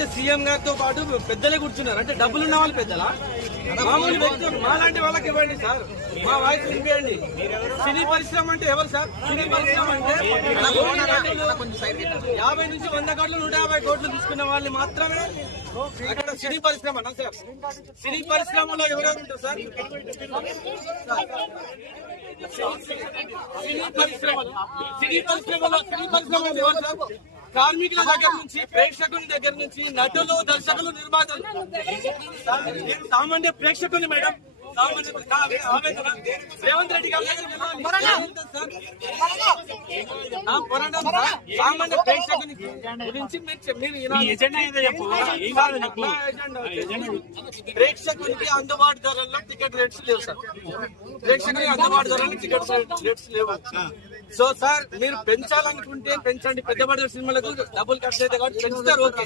అంటే సీఎం గారితో పాటు పెద్దలే కూర్చున్నారు. అంటే డబ్బులు ఉన్న వాళ్ళు పెద్దలా? మామూలు వ్యక్తులు మాలాంటి వాళ్ళకి ఇవ్వండి సార్. మా వాయిస్ వినిపించండి సినీ పరిశ్రమ అంటే ఎవరు సార్? సినీ పరిశ్రమ అంటే యాభై నుంచి వంద కోట్లు నూట యాభై కోట్లు తీసుకున్న వాళ్ళు మాత్రమే అక్కడ సినీ పరిశ్రమ సార్. సినీ పరిశ్రమలో ఎవరెవరు ఉంటారు సార్? సినీ పరిశ్రమలో. సినీ పరిశ్రమలో సినీ పరిశ్రమలో ఎవరు సార్? కార్మికుల దగ్గర నుంచి ప్రేక్షకుల దగ్గర నుంచి నటులు దర్శకులు నిర్మాతలు. నేను సామాన్య ప్రేక్షకుని మేడం. రేవంత్ రెడ్డి గారి. సామాన్య ప్రేక్షకుని గురించి ప్రేక్షకునికి అందుబాటు ధరల్లో టికెట్ రేట్స్ లేవు సార్. ప్రేక్షకునికి అందుబాటు ధరల్లో టికెట్ రేట్స్ లేవు. సో సార్ మీరు పెంచాలనుకుంటే పెంచండి. పెద్ద బడ్జెట్ సినిమాలకు డబ్బులు ఖర్చు అయితే కాబట్టి పెంచుతారు ఓకే.